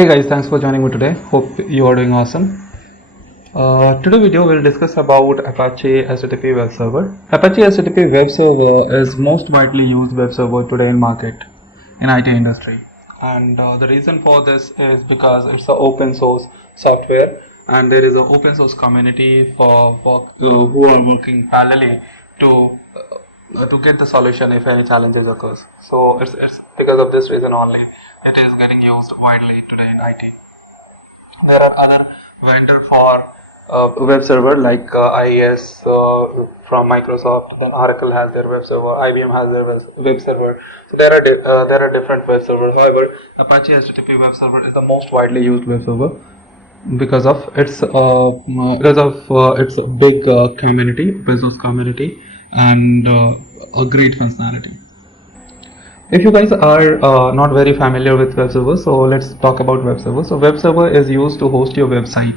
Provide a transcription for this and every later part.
Hey guys, thanks for joining me today. Hope you are doing awesome. Today video we'll discuss about Apache HTTP web server. Apache HTTP web server is most widely used web server today in market in IT industry, and the reason for this is because it's an open source software, and there is an open source community who are working parallelly to get the solution if any challenges occurs. So it's because of this reason only it is getting used widely today in IT. There are other vendor for web server like IIS from Microsoft. Then Oracle has their web server. IBM has their web server. So there are different web servers. However, Apache HTTP web server is the most widely used web server because of its big community, business community, and a great functionality. If you guys are not very familiar with web server, so let's talk about web server. So web server is used to host your website.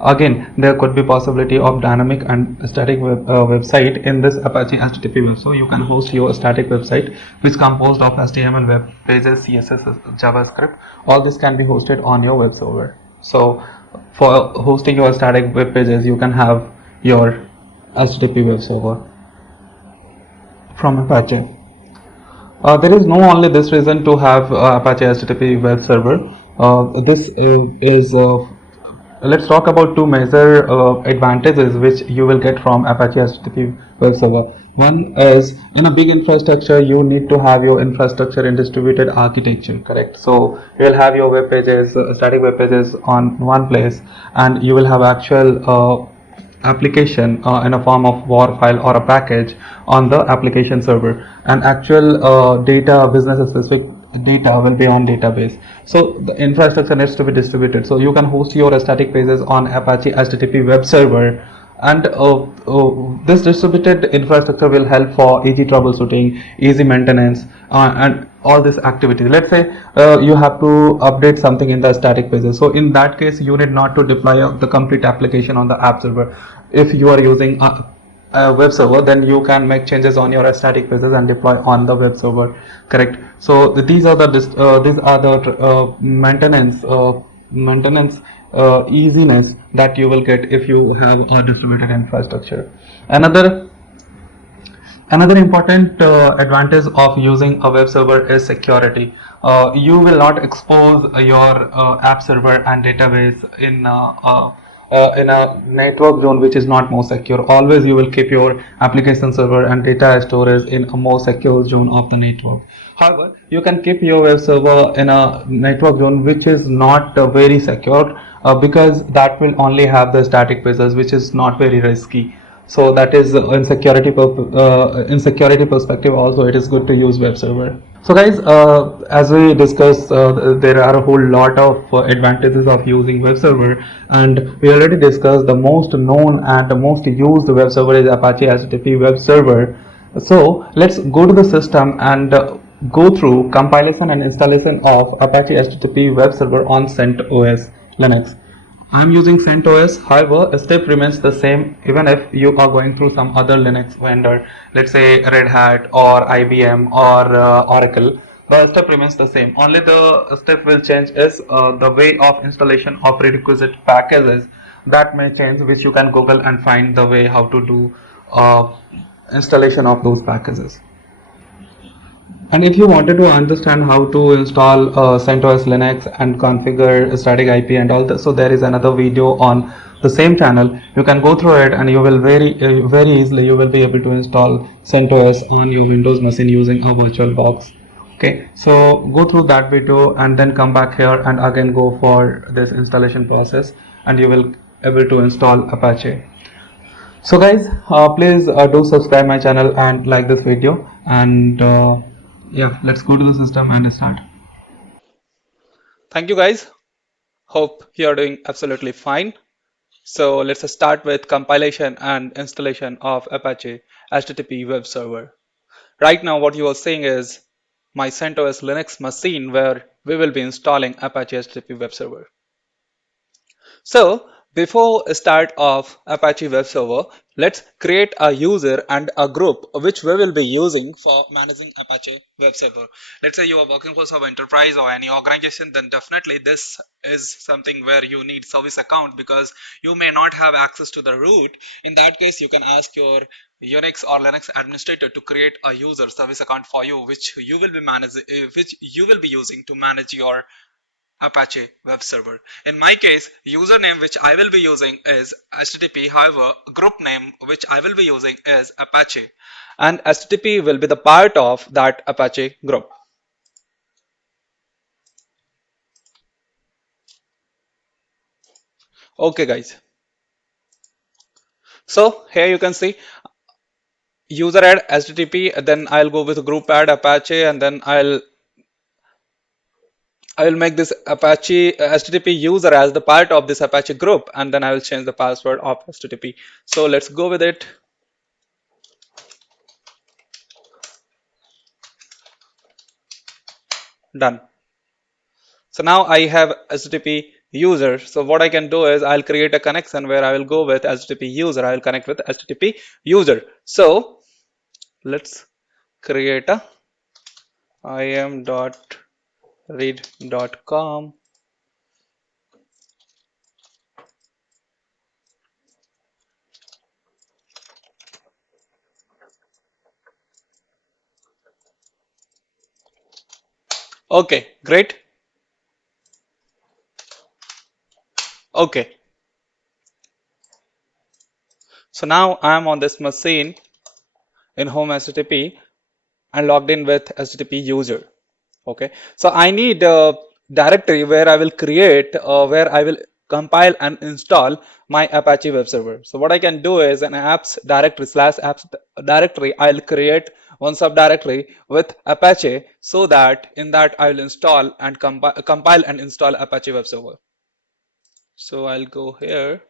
Again, there could be possibility of dynamic and static website in this Apache HTTP web. So you can host your static website, which is composed of HTML web pages, CSS, JavaScript. All this can be hosted on your web server. So for hosting your static web pages, you can have your HTTP web server from Apache. There is no only this reason to have Apache HTTP web server. This is Let's talk about two major advantages which you will get from Apache HTTP web server. One is, in a big infrastructure, you need to have your infrastructure in distributed architecture, correct? So you will have your web pages, static web pages on one place, and you will have actual application in a form of war file or a package on the application server, and actual data, business specific data will be on database. So the infrastructure needs to be distributed, so you can host your static pages on Apache HTTP web server, and this distributed infrastructure will help for easy troubleshooting, easy maintenance, and all this activity. Let's say you have to update something in the static pages, so in that case you need not to deploy the complete application on the app server. If you are using a web server, then you can make changes on your static pages and deploy on the web server, correct? So these are the maintenance easiness that you will get if you have a distributed infrastructure. Another important advantage of using a web server is security. You will not expose your app server and database in a network zone which is not more secure. Always you will keep your application server and data storage in a more secure zone of the network. However, you can keep your web server in a network zone which is not very secure, because that will only have the static pages, which is not very risky. So that is in security perspective also it is good to use web server. So guys, as we discussed, there are a whole lot of advantages of using web server, and we already discussed the most known and the most used web server is Apache HTTP web server. So let's go to the system and go through compilation and installation of Apache HTTP web server on CentOS Linux. I am using CentOS. However, a step remains the same even if you are going through some other Linux vendor, let's say Red Hat or IBM or Oracle. The step remains the same. Only the step will change is the way of installation of prerequisite packages. That may change, which you can Google and find the way how to do installation of those packages. And if you wanted to understand how to install CentOS Linux and configure static IP and all that, so there is another video on the same channel. You can go through it, and you will very easily you will be able to install CentOS on your Windows machine using a virtual box. Okay, so go through that video and then come back here and again go for this installation process, and you will able to install Apache. So guys, please do subscribe my channel and like this video, and yeah, let's go to the system and start. Thank you guys. Hope you're doing absolutely fine. So let's start with compilation and installation of Apache HTTP web server. Right now what you are seeing is my CentOS Linux machine where we will be installing Apache HTTP web server. So Before start of Apache web server, let's create a user and a group which we will be using for managing Apache web server. Let's say you are working for some enterprise or any organization, then definitely this is something where you need service account because you may not have access to the root. In that case, you can ask your Unix or Linux administrator to create a user service account for you, which you will be managing, which you will be using to manage your Apache web server. In my case, username which I will be using is HTTP. However, group name which I will be using is Apache. And HTTP will be the part of that Apache group. Okay, guys. So here you can see user add HTTP. Then I'll go with group add Apache, and then I will make this Apache HTTP user as the part of this Apache group, and then I will change the password of HTTP. So let's go with it. Done. So now I have HTTP user. So what I can do is I'll create a connection where I will go with HTTP user. I will connect with HTTP user. So let's create a im.read.com. Okay, great. Okay. So now I'm on this machine in home HTTP and logged in with HTTP user. Okay, so I need a directory where I will create, where I will compile and install my Apache web server. So what I can do is an apps directory slash apps directory. I'll create one subdirectory with Apache so that in that I will install and compile and install Apache web server. So I'll go here.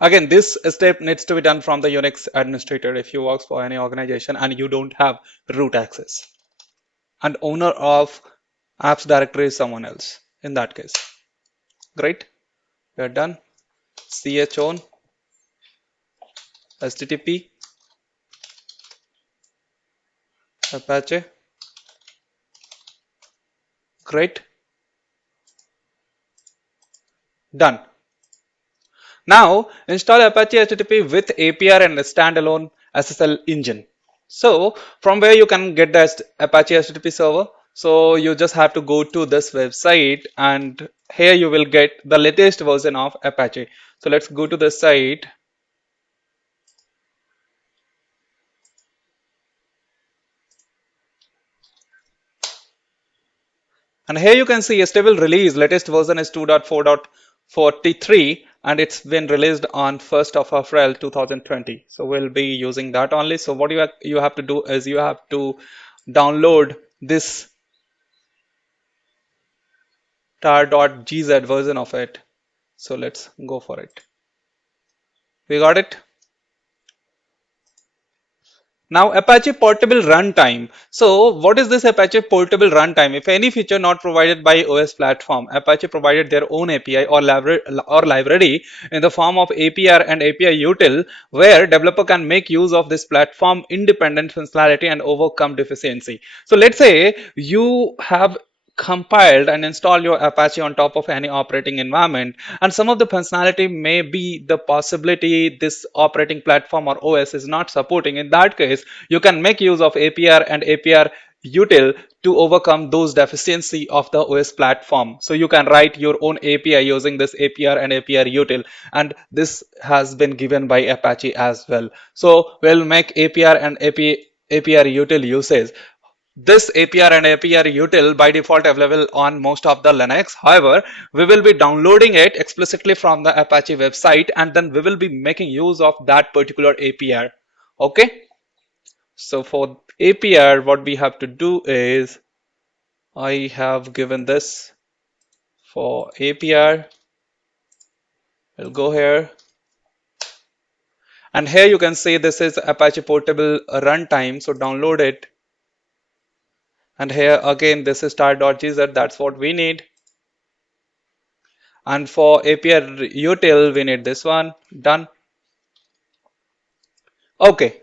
Again, this step needs to be done from the Unix administrator if you work for any organization and you don't have root access. And owner of apps directory is someone else in that case. Great, we are done. Chown http apache. Great, done. Now install Apache HTTP with APR and standalone SSL engine. So from where you can get the Apache HTTP server, so you just have to go to this website and here you will get the latest version of Apache. So let's go to the site. And here you can see a stable release. Latest version is 2.4.43 and it's been released on 1st of April 2020. So we'll be using that only. So what you have to do is you have to download this tar.gz version of it. So let's go for it. We got it. Now Apache Portable Runtime. So what is this Apache Portable Runtime? If any feature not provided by OS platform, Apache provided their own API or library in the form of APR and API util where developer can make use of this platform independent functionality and overcome deficiency. So let's say you have compiled and install your Apache on top of any operating environment and some of the functionality may be the possibility this operating platform or OS is not supporting. In that case, you can make use of APR and APR util to overcome those deficiency of the OS platform. So you can write your own API using this APR and APR util, and this has been given by Apache as well. So we'll make APR and APR util usage. This APR and APR util by default available on most of the Linux. However, we will be downloading it explicitly from the Apache website and then we will be making use of that particular APR. Okay. So for APR, what we have to do is I have given this for APR. We'll go here And here you can see this is Apache Portable Runtime. So download it. And here again, this is start.gz. That's what we need. And for API util, we need this one. Done. Okay.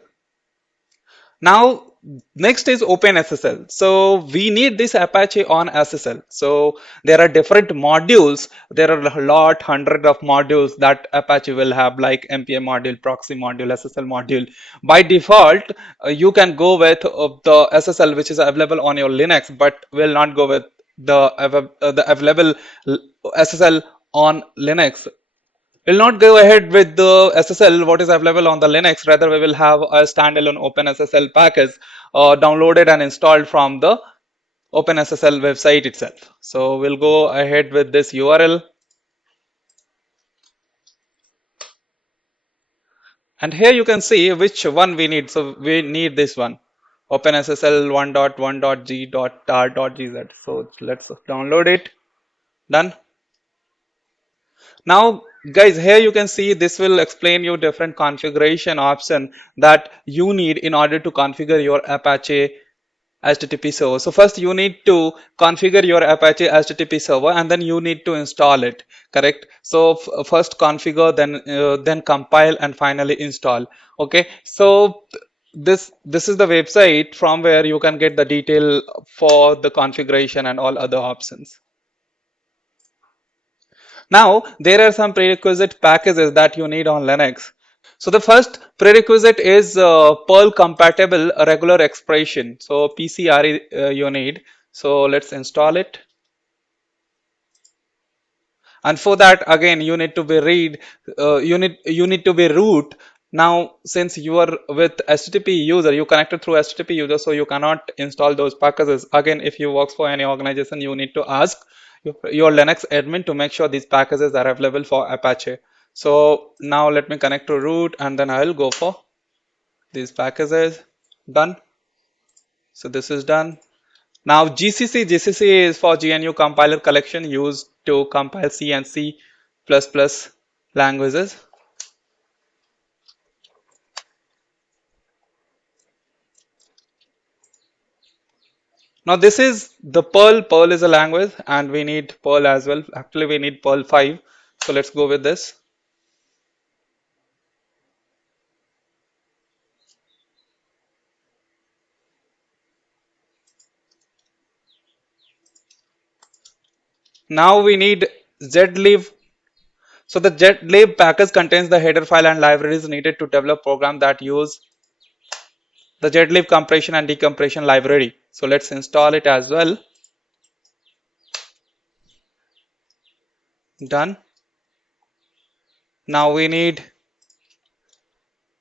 Now, next is OpenSSL. So we need this Apache on SSL. So there are different modules. There are a lot, hundred of modules that Apache will have, like MPA module, proxy module, SSL module. By default, you can go with the SSL which is available on your Linux, but will not go with the available SSL on Linux. We'll not go ahead with the SSL what is available on the Linux. Rather, we will have a standalone OpenSSL package downloaded and installed from the OpenSSL website itself. So we'll go ahead with this URL, and here you can see which one we need. So we need this one, OpenSSL 1.1.g.tar.gz. So let's download it. Done. Now, guys, here you can see this will explain you different configuration option that you need in order to configure your Apache HTTP server. So first you need to configure your Apache HTTP server and then you need to install it, correct? So first configure, then compile and finally install. Okay, so this is the website from where you can get the detail for the configuration and all other options. Now, there are some prerequisite packages that you need on Linux. So the first prerequisite is Perl compatible regular expression. So PCRE you need. So let's install it. And for that, again, you need to be you need to be root. Now, since you are with HTTP user, you connected through HTTP user, so you cannot install those packages. Again, if you work for any organization, you need to ask your Linux admin to make sure these packages are available for Apache. So now let me connect to root and then I will go for these packages. Done. So this is done. Now GCC is for GNU compiler collection used to compile C and C++ languages. Now this is the Perl. Perl is a language and we need Perl as well. Actually we need Perl 5. So let's go with this. Now we need zlib. So the zlib package contains the header file and libraries needed to develop program that use the zlib compression and decompression library. So let's install it as well. Done. Now we need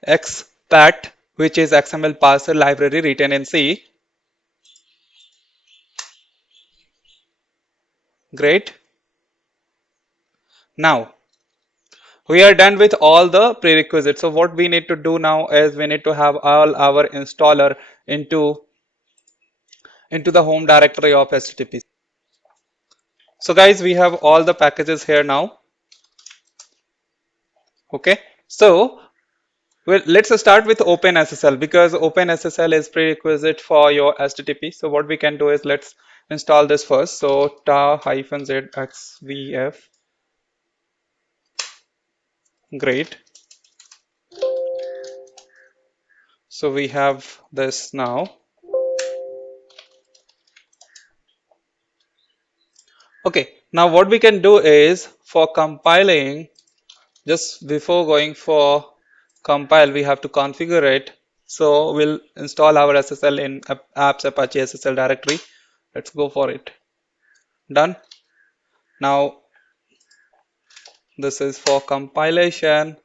expat, which is XML parser library written in C. Great. Now we are done with all the prerequisites. So what we need to do now is we need to have all our installer into the home directory of HTTP. So guys, we have all the packages here now. Okay. So well, let's start with OpenSSL because OpenSSL is prerequisite for your HTTP. So what we can do is let's install this first. So tar-zxvf. Great. So we have this now. Okay, now what we can do is for compiling, just before going for compile, we have to configure it. So we'll install our SSL in apps Apache SSL directory. Let's go for it. Done. Now this is for compilation.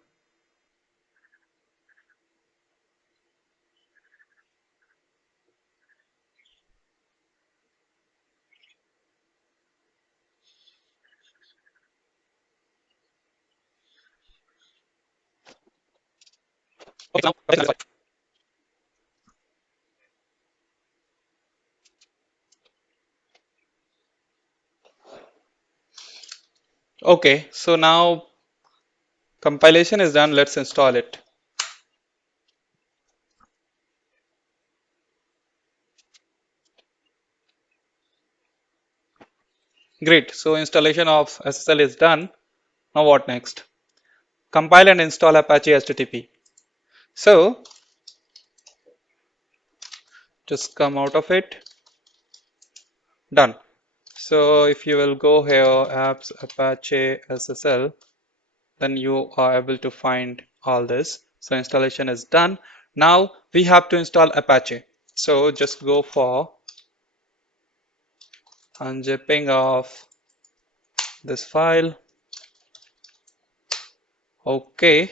Okay, so now compilation is done. Let's install it. Great. So installation of SSL is done. Now what next? Compile and install Apache HTTP. So just come out of it. Done. So if you will go here, apps Apache SSL, then you are able to find all this. So installation is done. Now we have to install Apache. So just go for unzipping of this file. Okay.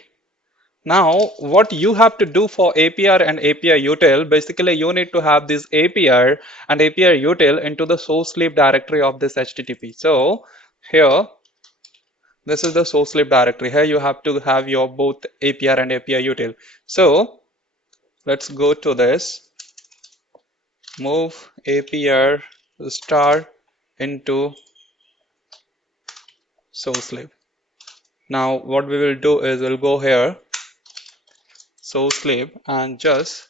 Now what you have to do for APR and API util, basically you need to have this APR and API util into the source lib directory of this HTTP. So here, this is the source lib directory. Here you have to have your both APR and API util. So let's go to this, move APR star into source lib. Now what we will do is we'll go here, source lib, and just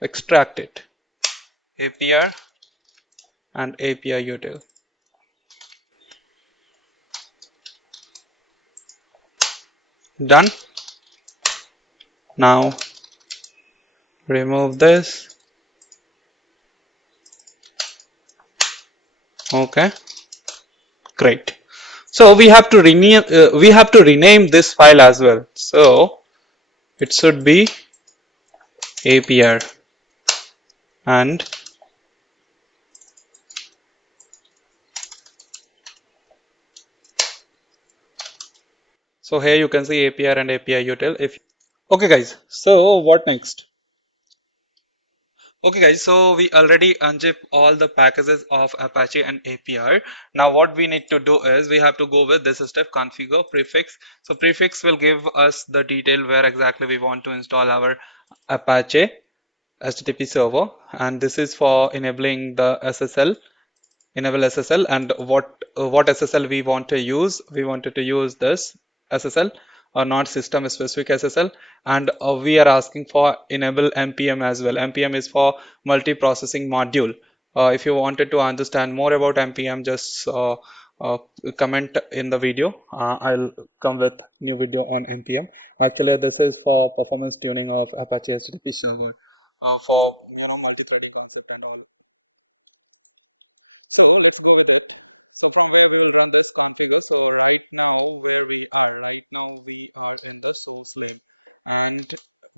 extract it, APR and API util. Done. Now remove this. Okay, great. So we have to rename this file as well. So it should be APR, and so here you can see APR and API util. If okay, guys. So what next? Okay guys, so we already unzip all the packages of Apache and APR. Now what we need to do is we have to go with this step, configure prefix. So prefix will give us the detail where exactly we want to install our Apache HTTP server, and this is for enabling the SSL, enable SSL, and what SSL we want to use. We wanted to use this SSL or not system specific SSL, and we are asking for enable npm as well. Npm is for multi-processing module. If you wanted to understand more about npm, just uh, comment in the video. I'll come with new video on npm. Actually, this is for performance tuning of Apache HTTP server, for multi-threading concept and all. So let's go with it. So from where we will run this configure. So right now right now we are in the source lib, and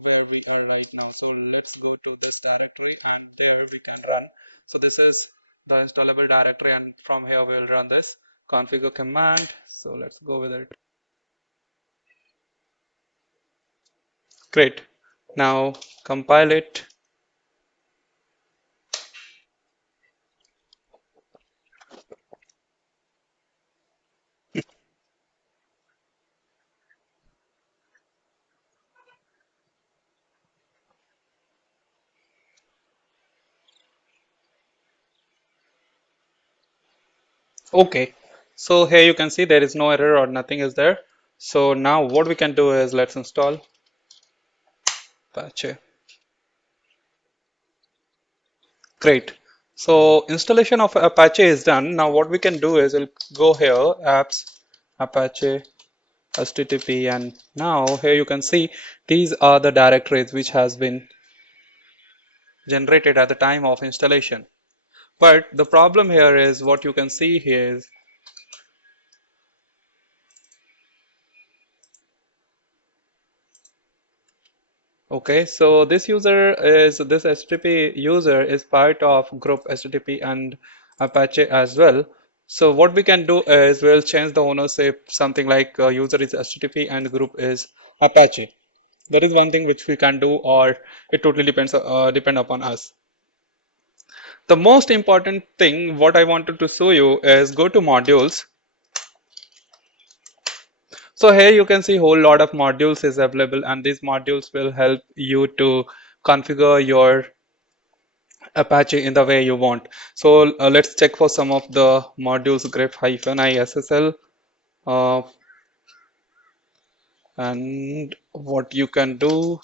where we are right now. So let's go to this directory, and there we can run. So this is the installable directory, and from here we will run this configure command. So let's go with it. Great. Now compile it. Okay. So here you can see there is no error or nothing is there. So now what we can do is let's install Apache. Great. So installation of Apache is done. Now what we can do is we'll go here, apps, Apache, HTTP, and now here you can see these are the directories which has been generated at the time of installation. But the problem here is what you can see here is, okay, so this HTTP user is part of group HTTP and Apache as well. So what we can do is we'll change the ownership, something like user is HTTP and group is Apache. That is one thing which we can do, or it totally depend upon us. The most important thing what I wanted to show you is go to modules. So here you can see whole lot of modules is available, and these modules will help you to configure your Apache in the way you want. So let's check for some of the modules, grep-issl, uh, and what you can do.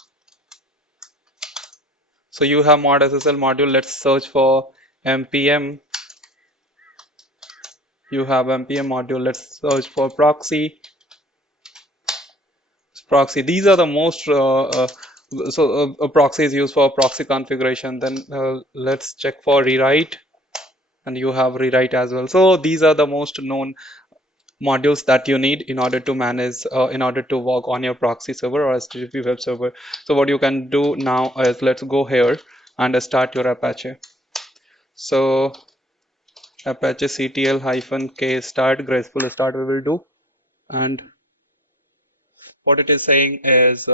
So you have mod SSL module. Let's search for npm, you have npm module. Let's search for proxy. These are the most proxy is used for proxy configuration. Then let's check for rewrite, and you have rewrite as well. So these are the most known modules that you need in order to manage, in order to work on your proxy server or HTTP web server. So what you can do now is, let's go here and start your Apache. So Apache ctl-k start, graceful start we will do. And what it is saying is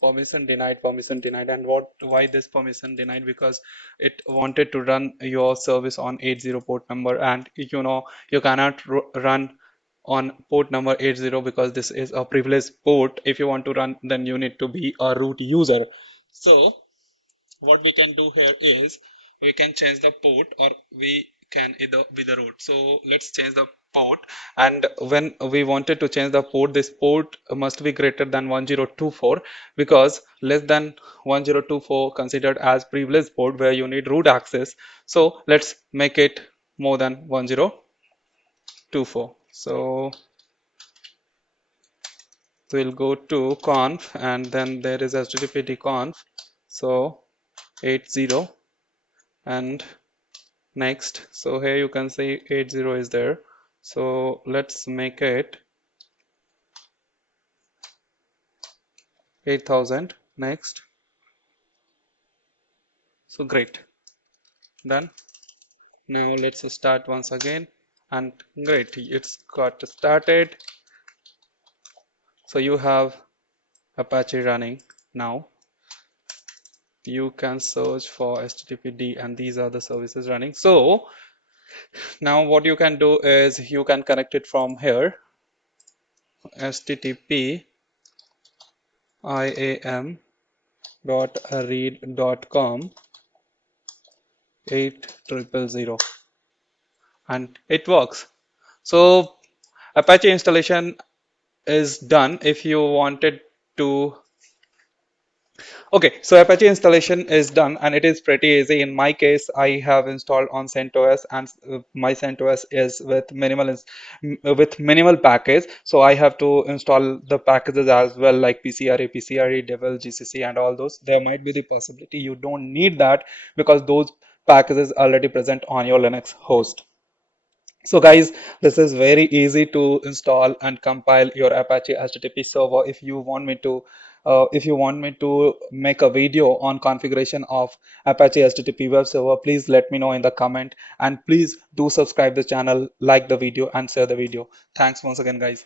permission denied. And why this permission denied? Because it wanted to run your service on 80 port number, and you cannot run on port number 80 because this is a privileged port. If you want to run, then you need to be a root user. So what we can do here is, we can change the port, or we can either be the root. So let's change the port. And when we wanted to change the port, this port must be greater than 1024, because less than 1024 considered as privileged port where you need root access. So let's make it more than 1024. So we'll go to conf, and then there is httpd conf. So 80 and next. So here you can see 80 is there. So let's make it 8000 next. So great, done. Now let's start once again, and great, it's got started. So you have Apache running. Now you can search for httpd, and these are the services running. So now what you can do is, you can connect it from here, http iam.read.com 8000, and it works. So Apache installation is done. If you wanted to, okay, so Apache installation is done, and it is pretty easy. In my case, I have installed on CentOS, and my CentOS is with with minimal package. So I have to install the packages as well, like PCRE, Devel, GCC, and all those. There might be the possibility you don't need that, because those packages already present on your Linux host. So guys, this is very easy to install and compile your Apache HTTP server. If you want me to make a video on configuration of Apache HTTP web server, please let me know in the comment, and please do subscribe the channel, like the video, and share the video. Thanks once again, guys.